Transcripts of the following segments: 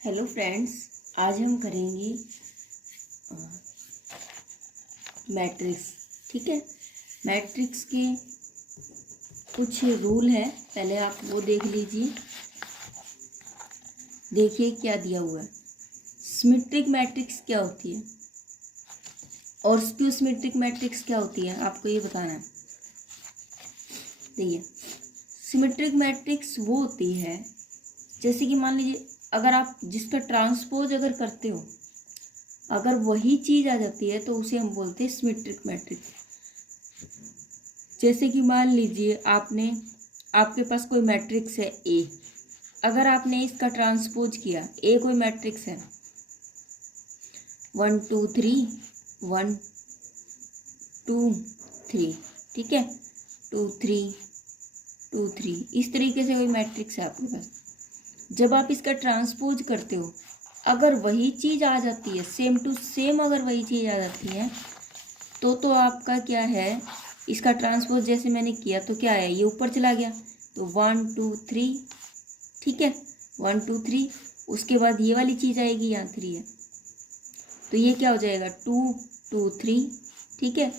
Hello friends, आज हम करेंगे मैट्रिक्स। ठीक है, मैट्रिक्स के कुछ रूल है, पहले आप वो देख लीजिए। देखिए क्या दिया हुआ है। सिमेट्रिक मैट्रिक्स क्या होती है और स्क्यू सिमेट्रिक मैट्रिक्स क्या होती है, आपको ये बताना है। देखिए, सिमेट्रिक मैट्रिक्स वो होती है जैसे कि मान लीजिए अगर आप जिसका ट्रांसपोज अगर करते हो, अगर वही चीज आ जाती है तो उसे हम बोलते हैं सिमेट्रिक मैट्रिक्स। जैसे कि मान लीजिए आपके पास कोई मैट्रिक्स है ए, अगर आपने इसका ट्रांसपोज किया, ए कोई मैट्रिक्स है 1 2 3 1 2 3, ठीक है, 2 3 2 3, इस तरीके से कोई मैट्रिक्स है आपके पास। जब आप इसका ट्रांसपोज करते हो, अगर वही चीज आ जाती है, सेम टू सेम अगर वही चीज आ जाती है तो आपका क्या है, इसका ट्रांसपोज जैसे मैंने किया तो क्या है, ये ऊपर चला गया तो 1 2 3, ठीक है, 1 2 3, उसके बाद ये वाली चीज आएगी, यहाँ 3 है तो ये क्या हो जाएगा 2 2 3, ठीक है।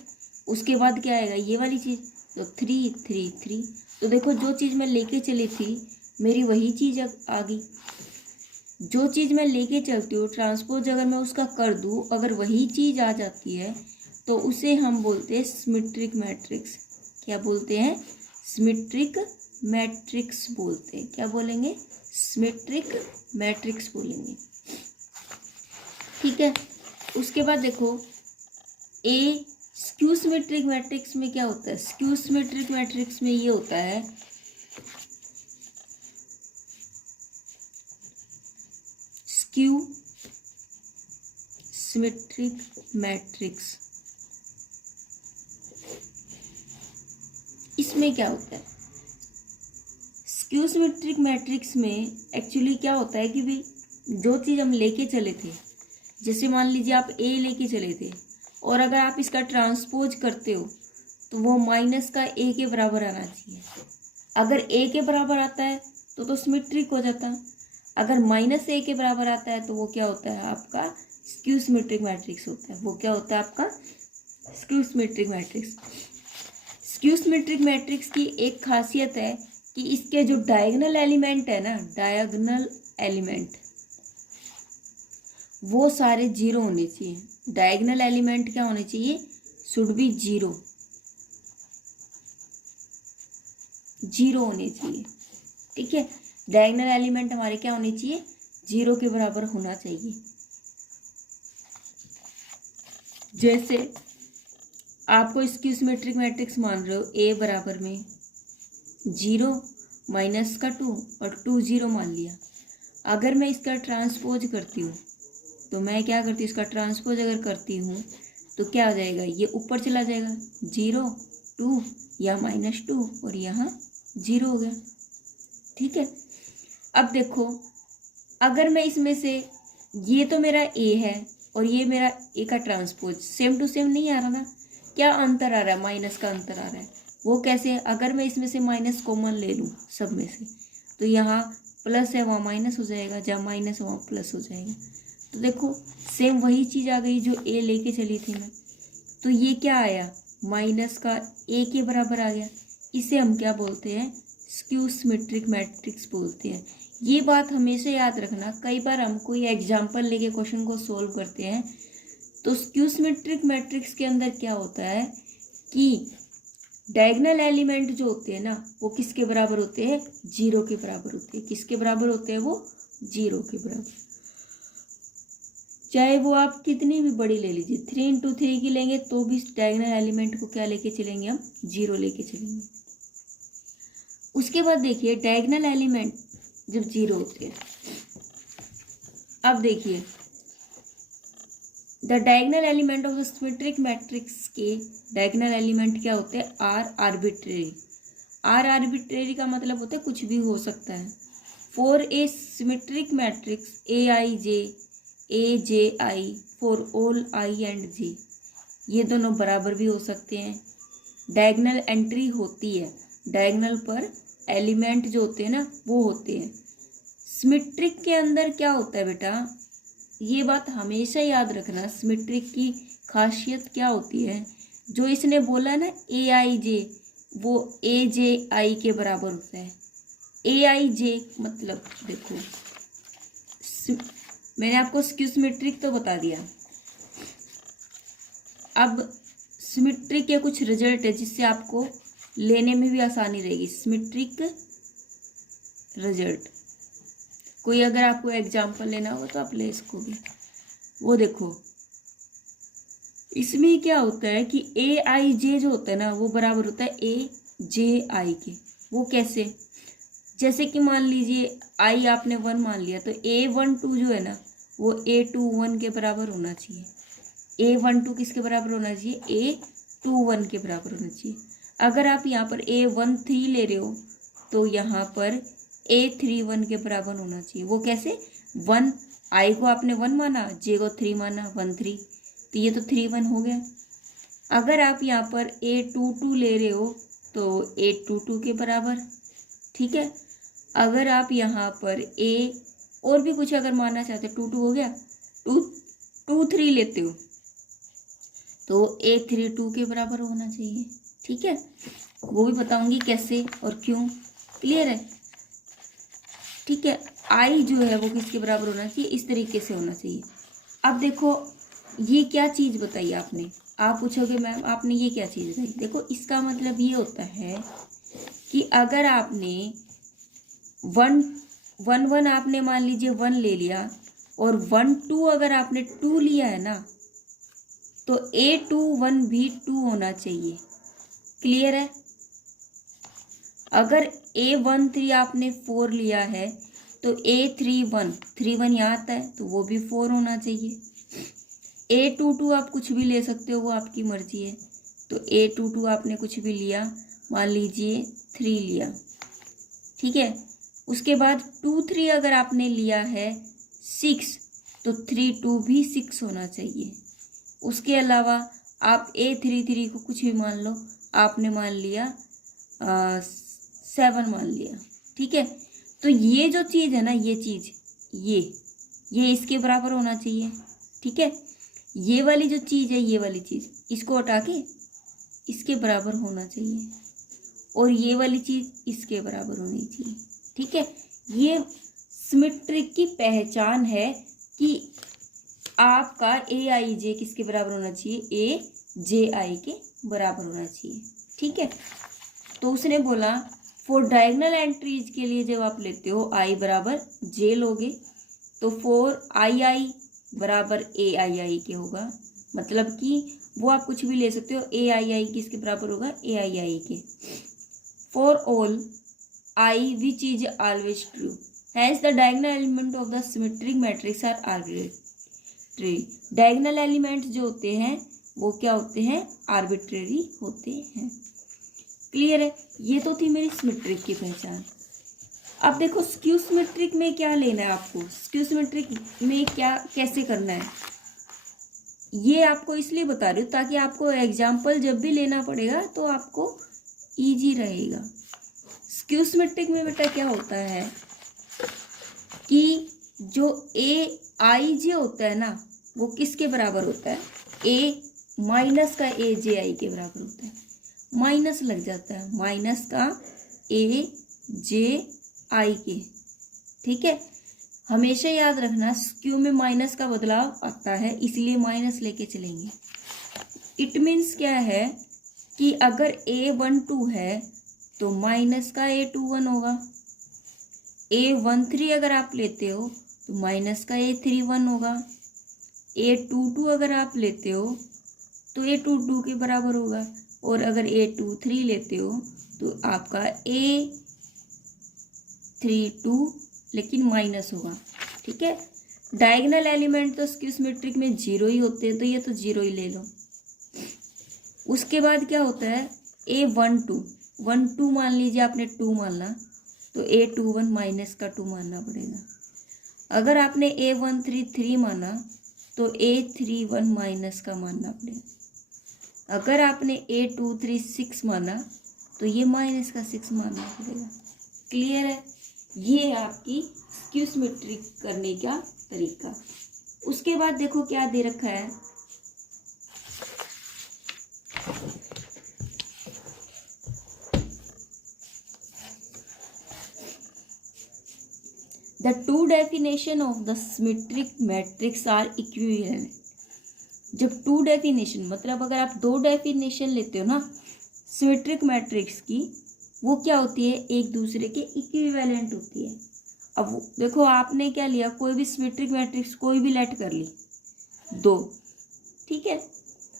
उसके बाद क्या आएगा, ये वाली चीज तो 3 3 3। तो देखो जो चीज मैं लेके चली थी मेरी वही चीज अब आ गई। जो चीज मैं लेके चलती हूँ ट्रांसपोज अगर मैं उसका कर दूँ, अगर वही चीज आ जाती है तो उसे हम बोलते हैं सिमेट्रिक मैट्रिक्स। क्या बोलते हैं, सिमेट्रिक मैट्रिक्स बोलते हैं। क्या बोलेंगे, सिमेट्रिक मैट्रिक्स बोलेंगे, ठीक है। उसके बाद देखो ए स्क्यू सिमेट्रिक मैट्रिक्स में क्या होता है, स्क्यू सिमेट्रिक मैट्रिक्स में ये होता है स्क्यू सिमेट्रिक मैट्रिक्स। इसमें क्या होता है, स्क्यू सिमेट्रिक मैट्रिक्स में एक्चुअली क्या होता है कि भाई जो चीज हम लेके चले थे, जैसे मान लीजिए आप ए लेके चले थे और अगर आप इसका ट्रांसपोज करते हो तो वो माइनस का ए के बराबर आना चाहिए। अगर ए के बराबर आता है तो सिमेट्रिक हो जाता है, अगर माइनस ए के बराबर आता है तो वो क्या होता है, आपका स्क्यू सिमेट्रिक मैट्रिक्स होता है। वो क्या होता है, आपका skew symmetric matrix. Skew symmetric matrix की एक खासियत है कि इसके जो डायगोनल एलिमेंट है ना, डायगोनल एलिमेंट वो सारे जीरो होने चाहिए। डायगोनल एलिमेंट क्या होने चाहिए, शुड बी जीरो, जीरो होने चाहिए, ठीक है। डायगोनल एलिमेंट हमारे क्या होने चाहिए, जीरो के बराबर होना चाहिए। जैसे आपको स्क्यू सिमेट्रिक मैट्रिक्स मान रहे हो, ए बराबर में 0 माइनस का 2 और 2 0 मान लिया। अगर मैं इसका ट्रांसपोज करती हूँ तो मैं क्या करती हूँ, इसका ट्रांसपोज अगर करती हूँ तो क्या हो जाएगा, ये ऊपर चला जाएगा 0 2, यहाँ -2 और यहाँ 0 हो गया, ठीक है। अब देखो अगर मैं इसमें से, ये तो मेरा ए है और ये मेरा ए का ट्रांसपोज सेम टू सेम नहीं आ रहा ना, क्या अंतर आ रहा है, माइनस का अंतर आ रहा है। वो कैसे, अगर मैं इसमें से माइनस कॉमन ले लूँ सब में से तो यहाँ प्लस है वहाँ माइनस हो जाएगा, जहाँ माइनस है वहाँ प्लस हो जाएगा। तो देखो सेम वही चीज़ आ गई जो ए लेके चली थी मैं, तो ये क्या आया, माइनस का ए के बराबर आ गया। इसे हम क्या बोलते हैं, स्क्यू सिमेट्रिक मैट्रिक्स बोलते हैं। ये बात हमेशा याद रखना, कई बार हम कोई एग्जाम्पल लेके क्वेश्चन को सोल्व करते हैं तो स्क्यू सिमेट्रिक मैट्रिक्स के अंदर क्या होता है कि डायगोनल एलिमेंट जो होते हैं ना वो किसके बराबर होते हैं, जीरो के बराबर होते हैं। किसके बराबर होते हैं, वो जीरो के बराबर। चाहे वो आप कितनी भी बड़ी ले लीजिए, 3 × 3 की लेंगे तो भी डायगोनल एलिमेंट को क्या लेके चलेंगे, हम जीरो लेके चलेंगे। उसके बाद देखिए डायगोनल एलिमेंट जब जीरो होते हैं, अब देखिए the diagonal element of the symmetric matrix के डायगोनल एलिमेंट क्या होते हैं, आर आर्बिट्रेरी। आर आर्बिट्रेरी का मतलब होता है कुछ भी हो सकता है। For A symmetric matrix A I J A J I for all I and J, ये दोनों बराबर भी हो सकते हैं। डायगोनल एंट्री होती है, डायगोनल पर एलिमेंट जो होते हैं ना वो होते हैं। सिमेट्रिक के अंदर क्या होता है बेटा, ये बात हमेशा याद रखना, सिमेट्रिक की खासियत क्या होती है, जो इसने बोला ना ए आई जे, वो ए जे आई के बराबर होता है। ए आई जे मतलब देखो, मैंने आपको स्क्यू सिमेट्रिक तो बता दिया, अब सिमेट्रिक के कुछ रिजल्ट है जिससे आपको लेने में भी आसानी रहेगी। सिमेट्रिक रिजल्ट, कोई अगर आपको एग्जाम्पल लेना हो तो आप ले इसको भी। वो देखो इसमें क्या होता है कि ए आई जे जो होता है ना वो बराबर होता है ए जे आई के। वो कैसे, जैसे कि मान लीजिए आई आपने 1 मान लिया, तो A12 जो है ना वो A21 के बराबर होना चाहिए। A12 किसके बराबर होना चाहिए, A21 के बराबर होना चाहिए। अगर आप यहाँ पर A13 ले रहे हो तो यहाँ पर A31 के बराबर होना चाहिए। वो कैसे, 1 आई को आपने 1 माना, जे को 3 माना, 1 3, तो ये तो 3 1 हो गया। अगर आप यहाँ पर A22 ले रहे हो तो A22 के बराबर, ठीक है। अगर आप यहाँ पर A और भी कुछ अगर मानना चाहते हो, 2 2 हो गया, 2 3 लेते हो तो A32 के बराबर होना चाहिए, ठीक है। वो भी बताऊंगी कैसे और क्यों, क्लियर है, ठीक है। आई जो है वो किसके बराबर होना चाहिए, इस तरीके से होना चाहिए। अब देखो ये क्या चीज़ बताई आपने, आप पूछोगे मैम आपने ये क्या चीज़ बताई, देखो इसका मतलब ये होता है कि अगर आपने 1 1 1 आपने मान लीजिए 1 ले लिया और 1 2 अगर आपने 2 लिया है ना, तो A21 भी 2 होना चाहिए, क्लियर है। अगर A13 आपने 4 लिया है तो A31 31 यहाँ आता है तो वो भी 4 होना चाहिए। A22 आप कुछ भी ले सकते हो, वो आपकी मर्जी है। तो A22 आपने कुछ भी लिया, मान लीजिए 3 लिया, ठीक है। उसके बाद 2 3 अगर आपने लिया है 6, तो 3 2 भी 6 होना चाहिए। उसके अलावा आप A33 को कुछ भी मान लो, आपने मान लिया 7 मान लिया, ठीक है। तो ये जो चीज़ है ना, ये चीज़ ये इसके बराबर होना चाहिए, ठीक है। ये वाली जो चीज़ है, ये वाली चीज़, इसको हटा के इसके बराबर होना चाहिए, और ये वाली चीज़ इसके बराबर होनी चाहिए, ठीक है। ये सिमेट्रिक की पहचान है कि आपका ए आई जे किसके बराबर होना चाहिए, ए जे आई के बराबर होना चाहिए, ठीक है। तो उसने बोला फॉर डायगोनल एंट्रीज के लिए जब आप लेते हो आई बराबर जे लोगे, तो 4 आई आई बराबर ए आई आई के होगा, मतलब कि वो आप कुछ भी ले सकते हो, ए आई आई किसके बराबर होगा, ए I I K. For all I which is always true, has the diagonal element of the symmetric matrix are arbitrary. Diagonal element जो होते हैं वो क्या होते हैं, आर्बिट्रेरी होते हैं, क्लियर है। ये तो थी मेरी सिमेट्रिक की पहचान। अब देखो स्क्यू सिमेट्रिक में क्या लेना है आपको, स्क्यू सिमेट्रिक में क्या कैसे करना है, ये आपको इसलिए बता रही हूँ ताकि आपको एग्जाम्पल जब भी लेना पड़ेगा तो आपको इजी रहेगा। स्क्यू सिमेट्रिक में बेटा क्या होता है कि जो ए आई जे होता है ना वो किसके बराबर होता है, ए माइनस का ए जे आई के बराबर होता है। माइनस लग जाता है, माइनस का ए जे आई के, ठीक है। हमेशा याद रखना स्क्यू में माइनस का बदलाव आता है, इसलिए माइनस लेके चलेंगे। इट मीन्स क्या है कि अगर A12 है तो माइनस का A21 होगा, A13 अगर आप लेते हो तो माइनस का A31 होगा, A22 अगर आप लेते हो तो A22 के बराबर होगा, और अगर A23 लेते हो तो आपका A32 लेकिन माइनस होगा, ठीक है। डायगोनल एलिमेंट तो स्क्यू सिमेट्रिक में 0 ही होते हैं, तो ये तो 0 ही ले लो। उसके बाद क्या होता है, A12 मान लीजिए आपने 2 मानना, तो A21 माइनस का 2 मानना पड़ेगा। अगर आपने A13 3 माना तो A31 माइनस का मानना पड़ेगा। अगर आपने A23 6 माना तो ये माइनस का 6 मानना पड़ेगा, क्लियर है। ये है आपकी स्क्यू सिमेट्रिक करने का तरीका। उसके बाद देखो क्या दे रखा है, the two definition of the symmetric matrix are equivalent. जब टू डेफिनेशन मतलब अगर आप दो डेफिनेशन लेते हो ना सिमेट्रिक मैट्रिक्स की, वो क्या होती है, एक दूसरे के इक्विवेलेंट होती है। अब देखो आपने क्या लिया, कोई भी सिमेट्रिक मैट्रिक्स कोई भी लेट कर ली दो, ठीक है,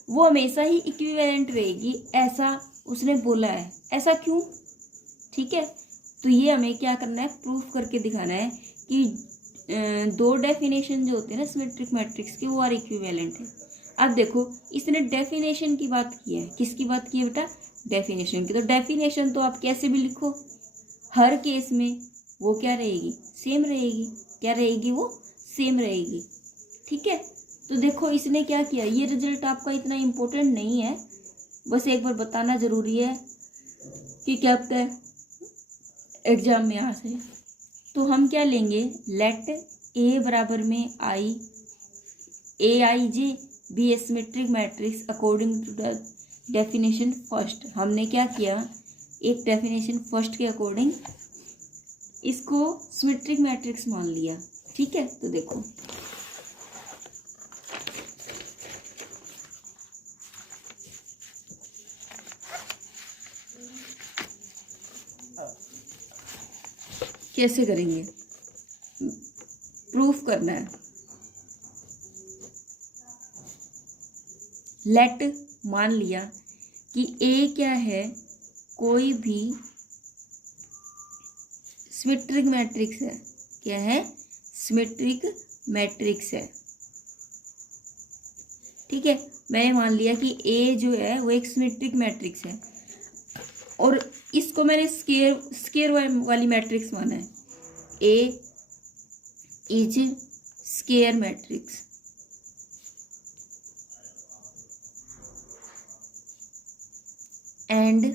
वो हमेशा ही इक्विवेलेंट रहेगी, ऐसा उसने बोला है। ऐसा क्यों, ठीक है, तो ये हमें क्या करना है, प्रूफ करके दिखाना है कि दो डेफिनेशन जो होते हैं ना सिमेट्रिक मैट्रिक्स के, वो आर इक्विवेलेंट है। अब देखो इसने डेफिनेशन की बात की है, किसकी बात की है बेटा, डेफिनेशन की। तो डेफिनेशन तो आप कैसे भी लिखो, हर केस में वो क्या रहेगी, सेम रहेगी। क्या रहेगी, वो सेम रहेगी, ठीक है। तो देखो इसने क्या किया, ये रिजल्ट आपका इतना इम्पोर्टेंट नहीं है, बस एक बार बताना जरूरी है कि क्या पता है एग्जाम में आ जाए। तो हम क्या लेंगे, लेट ए बराबर में I A I J B A symmetric matrix according to the definition first. हमने क्या किया, एक डेफिनेशन फर्स्ट के अकॉर्डिंग इसको सिमेट्रिक मैट्रिक्स मान लिया, ठीक है। तो देखो कैसे करेंगे, प्रूफ करना है। लेट मान लिया कि ए क्या है, कोई भी सिमेट्रिक मैट्रिक्स है। क्या है, सिमेट्रिक मैट्रिक्स है, ठीक है। मैंने मान लिया कि ए जो है वो एक सिमेट्रिक मैट्रिक्स है, और इसको मैंने स्केयर वाली मैट्रिक्स माना है। ए इज स्केयर मैट्रिक्स, एंड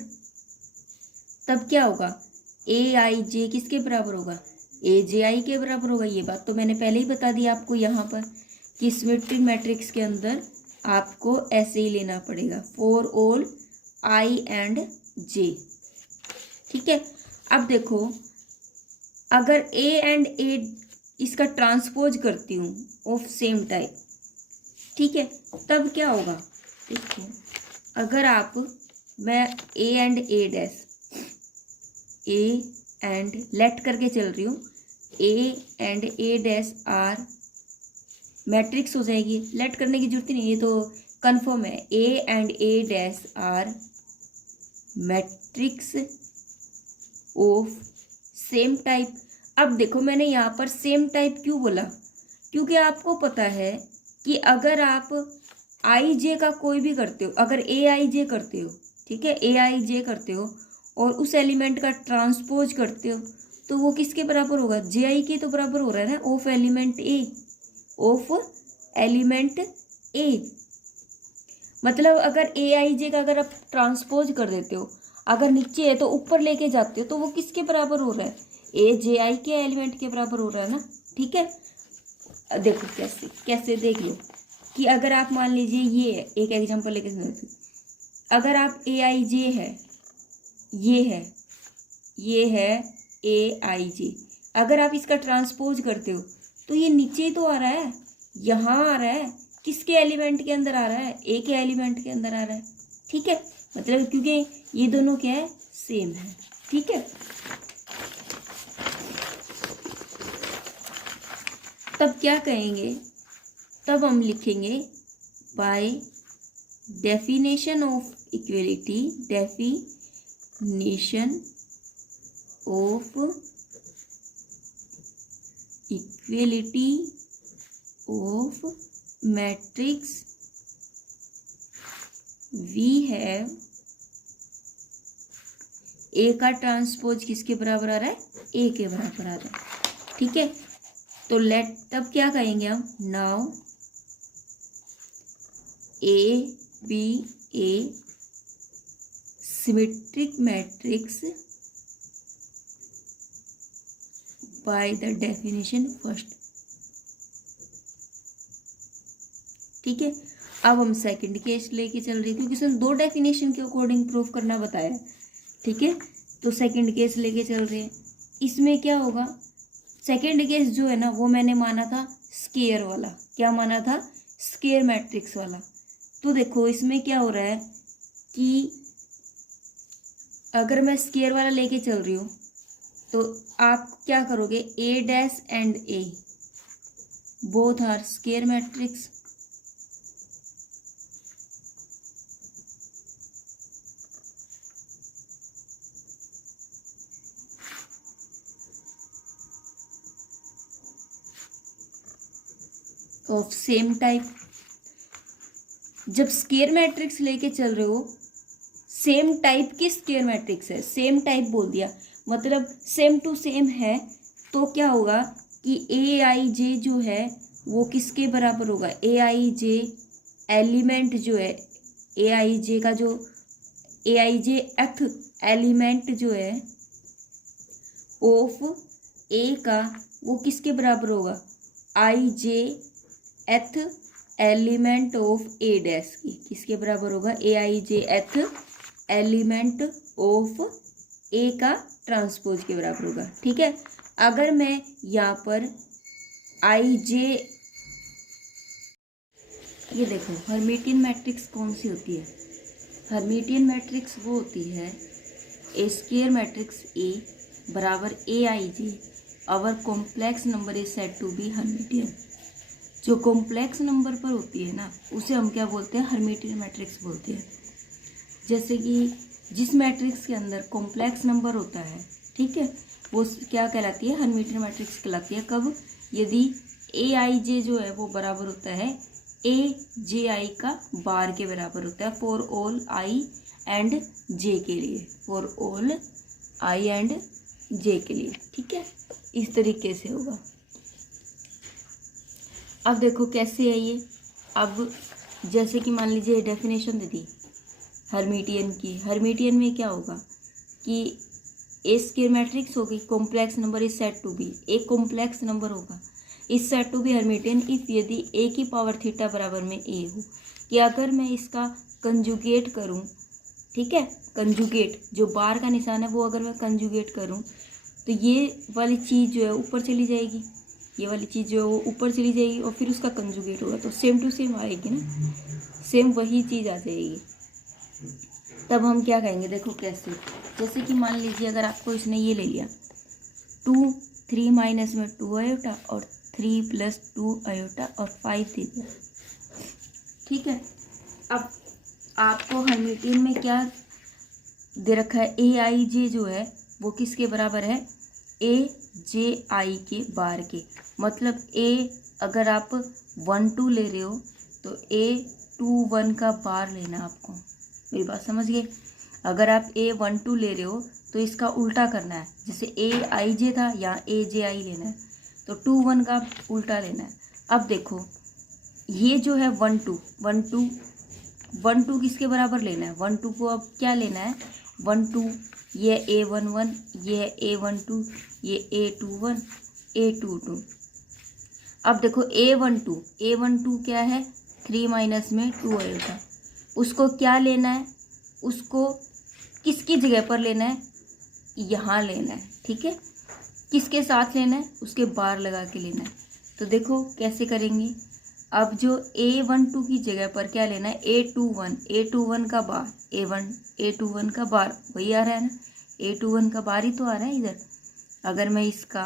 तब क्या होगा, ए आई जे किसके बराबर होगा, ए जे आई के बराबर होगा। ये बात तो मैंने पहले ही बता दी आपको यहाँ पर कि सिमेट्रिक मैट्रिक्स के अंदर आपको ऐसे ही लेना पड़ेगा, फॉर ऑल आई एंड जे, ठीक है। अब देखो अगर ए एंड ए इसका ट्रांसपोज करती हूँ ऑफ सेम टाइप, ठीक है, तब क्या होगा, देखो अगर आप, मैं A and A dash, A and let करके चल रही हूँ, A and A dash are matrix हो जाएगी, लेट करने की जरूरत नहीं, ये तो कन्फर्म है। A and A dash are matrix of same type. अब देखो मैंने यहाँ पर सेम टाइप क्यों बोला, क्योंकि आपको पता है कि अगर आप आई जे का कोई भी करते हो, अगर ए आई जे करते हो, ठीक है, ए आई जे करते हो और उस एलिमेंट का ट्रांसपोज करते हो, तो वो किसके बराबर होगा, जे आई के तो बराबर हो रहा है ना, of element A, of element A. मतलब अगर ए आई जे का अगर आप ट्रांसपोज कर देते हो, अगर नीचे है तो ऊपर लेके जाते हो, तो वो किसके बराबर हो रहा है, ए जे आई के एलिमेंट के बराबर हो रहा है ना, ठीक है। देखो कैसे कैसे देख लो कि अगर आप मान लीजिए ये है, एक एग्जांपल लेके समझते, अगर आप ए आई जे है, ये है ए आई जे, अगर आप इसका ट्रांसपोज करते हो तो ये नीचे तो आ रहा है, यहाँ आ रहा है, किसके एलिमेंट के अंदर आ रहा है, ए के एलिमेंट के अंदर आ रहा है, ठीक है। मतलब क्योंकि ये दोनों क्या है, सेम है, ठीक है। तब क्या कहेंगे, तब हम लिखेंगे by definition of equality, definition of equality of matrix we have, A का ट्रांसपोज किसके बराबर आ रहा है, ए के बराबर आ रहा है, ठीक है। तो लेट, तब क्या कहेंगे हम, now A be A symmetric matrix by the definition first. ठीक है, अब हम सेकंड केस लेके चल रहे हैं क्योंकि इसमें दो डेफिनेशन के अकॉर्डिंग प्रूफ करना बताया। ठीक है, तो सेकंड केस लेके चल रहे हैं। इसमें क्या होगा, सेकंड केस जो है ना वो मैंने माना था स्केयर वाला। क्या माना था? स्केयर मैट्रिक्स वाला। तो देखो इसमें क्या हो रहा है कि अगर मैं स्केयर वाला लेके चल रही हूँ तो आप क्या करोगे, A dash and A both are square matrix. Of same type. जब स्केयर मैट्रिक्स लेके चल रहे हो, सेम टाइप की स्केयर मैट्रिक्स है, सेम टाइप बोल दिया मतलब सेम टू सेम है, तो क्या होगा कि ए आई जे जो है वो किसके बराबर होगा, ए आई जे एलिमेंट जो है, ए आई जे का जो ए आई जे एथ एलिमेंट जो है ऑफ ए का वो किसके बराबर होगा, आई जे एथ एलिमेंट ऑफ ए डैश की किसके बराबर होगा, ए आई जे एथ एलिमेंट ऑफ ए का ट्रांसपोज के बराबर होगा। ठीक है, अगर मैं यहाँ पर आई जे, ये देखो हर्मिटियन मैट्रिक्स कौन सी होती है, हर्मिटियन मैट्रिक्स वो होती है ए स्क्वायर मैट्रिक्स ए बराबर A I J our complex number is said to be Hermitian. जो कॉम्प्लेक्स नंबर पर होती है ना उसे हम क्या बोलते हैं, हर्मिटियन मैट्रिक्स बोलते हैं। जैसे कि जिस मैट्रिक्स के अंदर कॉम्प्लेक्स नंबर होता है, ठीक है, वो क्या कहलाती है, हर्मिटियन मैट्रिक्स कहलाती है। कब? यदि ए आई जे जो है वो बराबर होता है ए जे आई का बार के बराबर होता है, फॉर ऑल आई एंड जे के लिए, फॉर ऑल आई एंड जे के लिए। ठीक है, इस तरीके से होगा। अब देखो कैसे है ये। अब जैसे कि मान लीजिए डेफिनेशन दे दी हर्मिटियन की, हर्मिटियन में क्या होगा कि ए स्क्वायर मैट्रिक्स होगी, complex number is said to be, एक कॉम्प्लेक्स नंबर होगा, is said to be Hermitian if यदि ए की पावर थीटा बराबर में ए हो, कि अगर मैं इसका कंजुगेट करूं, ठीक है, कंजुगेट जो बार का निशान है वो अगर मैं कंजुगेट करूं तो ये वाली चीज़ जो है ऊपर चली जाएगी, ये वाली चीज़ जो है वो ऊपर चली जाएगी और फिर उसका कंजुगेट होगा तो सेम टू सेम आएगी ना, सेम वही चीज़ आ जाएगी। तब हम क्या कहेंगे, देखो कैसे, जैसे कि मान लीजिए अगर आपको इसने ये ले लिया 2 3 माइनस में 2 आयोटा और 3 प्लस 2 आयोटा और 5 दे दिया। ठीक है, अब आपको हर्मिटियन में क्या दे रखा है, ए आई जे जो है वो किसके बराबर है, ए जे आई के बार के, मतलब ए अगर आप 1 2 ले रहे हो तो ए 2 1 का बार लेना आपको, मेरी बात समझ गए। अगर आप ए 1 2 ले रहे हो तो इसका उल्टा करना है, जैसे ए आई जे था यहाँ ए जे आई लेना है तो 2 1 का उल्टा लेना है। अब देखो ये जो है 1 2 1 2 1 2 किसके बराबर लेना है, 1 2 को अब क्या लेना है, 1 2 ये ए 1 1, ये ए 1 2, ये ए 2 1, ए 2 2। अब देखो ए 1 2 क्या है, 3 माइनस में 2 आएगा, उसको क्या लेना है, उसको किसकी जगह पर लेना है, यहाँ लेना है। ठीक है, किसके साथ लेना है, उसके बार लगा के लेना है। तो देखो कैसे करेंगे, अब जो a1 2 की जगह पर क्या लेना है, a21 का बार, a21 का बार वही आ रहा है ना, a21 का बार ही तो आ रहा है इधर। अगर मैं इसका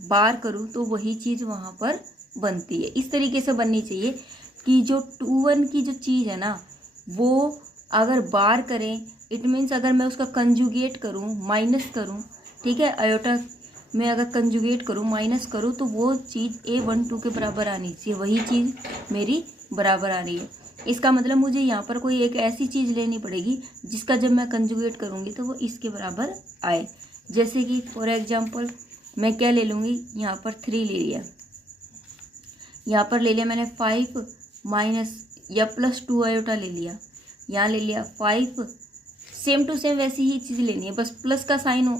बार करूँ तो वही चीज़ वहाँ पर बनती है। इस तरीके से बननी चाहिए कि जो 21 की जो चीज़ है ना वो अगर बार करें, इट मीन्स अगर मैं उसका कंजुगेट करूँ, माइनस करूँ, ठीक है, आयोटा में अगर कंजुगेट करूँ, माइनस करूँ, तो वो चीज़ a1 2 के बराबर आनी चाहिए, वही चीज़ मेरी बराबर आ रही है। इसका मतलब मुझे यहाँ पर कोई एक ऐसी चीज़ लेनी पड़ेगी जिसका जब मैं कंजुगेट करूँगी तो वो इसके बराबर आए। जैसे कि फॉर एग्जांपल मैं क्या ले लूँगी, यहाँ पर 3 ले लिया, यहाँ पर ले लिया मैंने 5 माइनस या प्लस 2 आयोटा ले लिया, यहाँ ले लिया 5, सेम टू सेम वैसी ही चीज़ लेनी है, बस प्लस का साइन हो,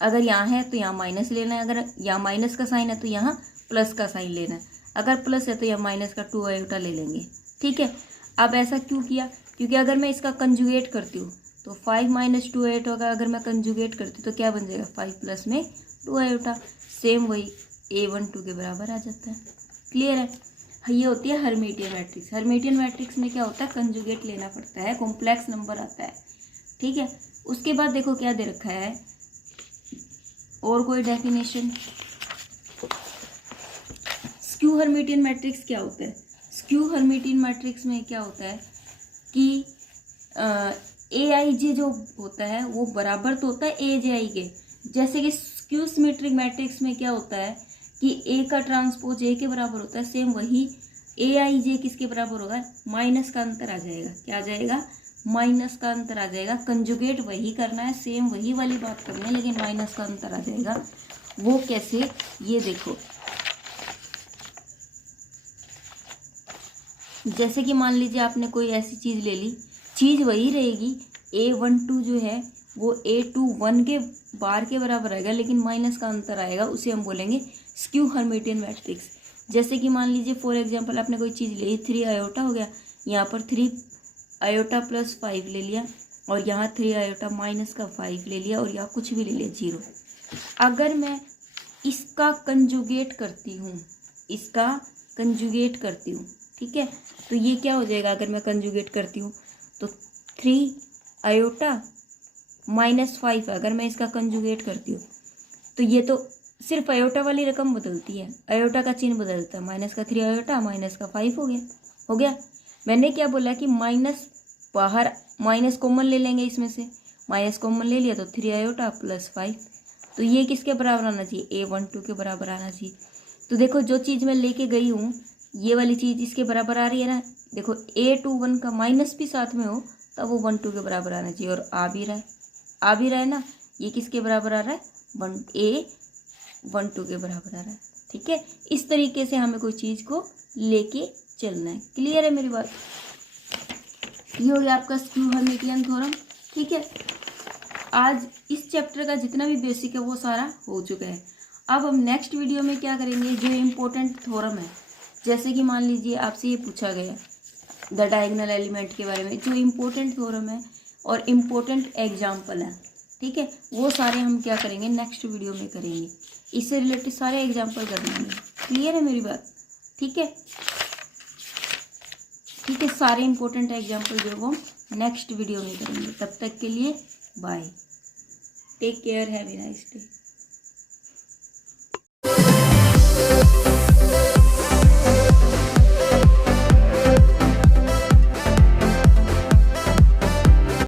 अगर यहाँ है तो यहाँ माइनस लेना है, अगर यहाँ माइनस का साइन है तो यहाँ प्लस का साइन लेना है, अगर प्लस है तो यहाँ माइनस का 2 आयोटा ले लेंगे। ठीक है, अब ऐसा क्यों किया, क्योंकि अगर मैं इसका कंजुगेट करती हूँ तो 5 - 2 आयोटा होगा, अगर मैं कंजुगेट करती हूँ तो क्या बन जाएगा 5 प्लस में 2 आयोटा, सेम वही A12 के बराबर आ जाता है। क्लियर है, ये होती है हर्मिटियन मैट्रिक्स। हर्मिटियन मैट्रिक्स में क्या होता है, कंजुगेट लेना पड़ता है, कॉम्प्लेक्स नंबर आता है। ठीक है, उसके बाद देखो क्या दे रखा है, और कोई डेफिनेशन। स्क्यू हर्मिटियन मैट्रिक्स क्या होता है, स्क्यू हर्मिटियन मैट्रिक्स में क्या होता है कि AIJ जो होता है वो बराबर तो होता है AJI के। जैसे कि स्क्यू सिमेट्रिक मैट्रिक्स में क्या होता है कि A का ट्रांसपोज A के बराबर होता है, सेम वही AIJ किसके बराबर होगा, माइनस का अंतर आ जाएगा। क्या आ जाएगा, माइनस का अंतर आ जाएगा। कंजुगेट वही करना है, सेम वही वाली बात करनी है, लेकिन माइनस का अंतर आ जाएगा। वो कैसे, ये देखो, जैसे कि मान लीजिए आपने कोई ऐसी चीज़ ले ली, चीज़ वही रहेगी, A12 जो है वो A21 के बार के बराबर आएगा, लेकिन माइनस का अंतर आएगा, उसे हम बोलेंगे स्क्यू हर्मिटियन मैट्रिक्स। जैसे कि मान लीजिए फॉर एग्जांपल आपने कोई चीज़ ली, 3 आयोटा हो गया, यहाँ पर 3 आयोटा प्लस 5 ले लिया, और यहाँ 3 आयोटा माइनस का 5 ले लिया, और यहाँ कुछ भी ले लिया 0। अगर मैं इसका कंजुगेट करती हूँ, इसका कंजुगेट करती हूँ, ठीक है, तो ये क्या हो जाएगा, अगर मैं कंजुगेट करती हूँ तो 3 आयोटा माइनस 5, अगर मैं इसका कंजुगेट करती हूँ तो ये तो सिर्फ आयोटा वाली रकम बदलती है, आयोटा का चिन्ह बदलता है, माइनस का 3 आयोटा माइनस का 5 हो गया। मैंने क्या बोला कि माइनस बाहर, माइनस कॉमन ले लेंगे इसमें से, माइनस कॉमन ले लिया तो 3 आयोटा प्लस 5, तो ये किसके बराबर आना चाहिए, A12 के बराबर आना चाहिए। तो देखो जो चीज़ मैं लेके गई हूँ, ये वाली चीज़ इसके बराबर आ रही है ना, देखो A21 का माइनस भी साथ में हो तब वो 12 के बराबर आना चाहिए, और आ भी रहा है ना, ये किसके बराबर आ रहा है, A12 के बराबर आ रहा है। ठीक है, इस तरीके से हमें कोई चीज़ को लेके चलना है। क्लियर है मेरी बात, ये हो गया आपका स्क्यू हर्मिटियन थ्योरम। ठीक है, आज इस चैप्टर का जितना भी बेसिक है वो सारा हो चुका है। अब हम नेक्स्ट वीडियो में क्या करेंगे, जो इम्पोर्टेंट थ्योरम है, जैसे कि मान लीजिए आपसे ये पूछा गया द डायगोनल एलिमेंट के बारे में, जो इम्पोर्टेंट थ्योरम है और इम्पोर्टेंट एग्जाम्पल है, ठीक है, वो सारे हम क्या करेंगे, नेक्स्ट वीडियो में करेंगे। इससे रिलेटेड सारे एग्जाम्पल कर लेंगे। क्लियर है मेरी बात, ठीक है, सारे इम्पोर्टेंट एग्जाम्पल जो वो नेक्स्ट वीडियो में करेंगे। तब तक के लिए bye, take care, have a nice day.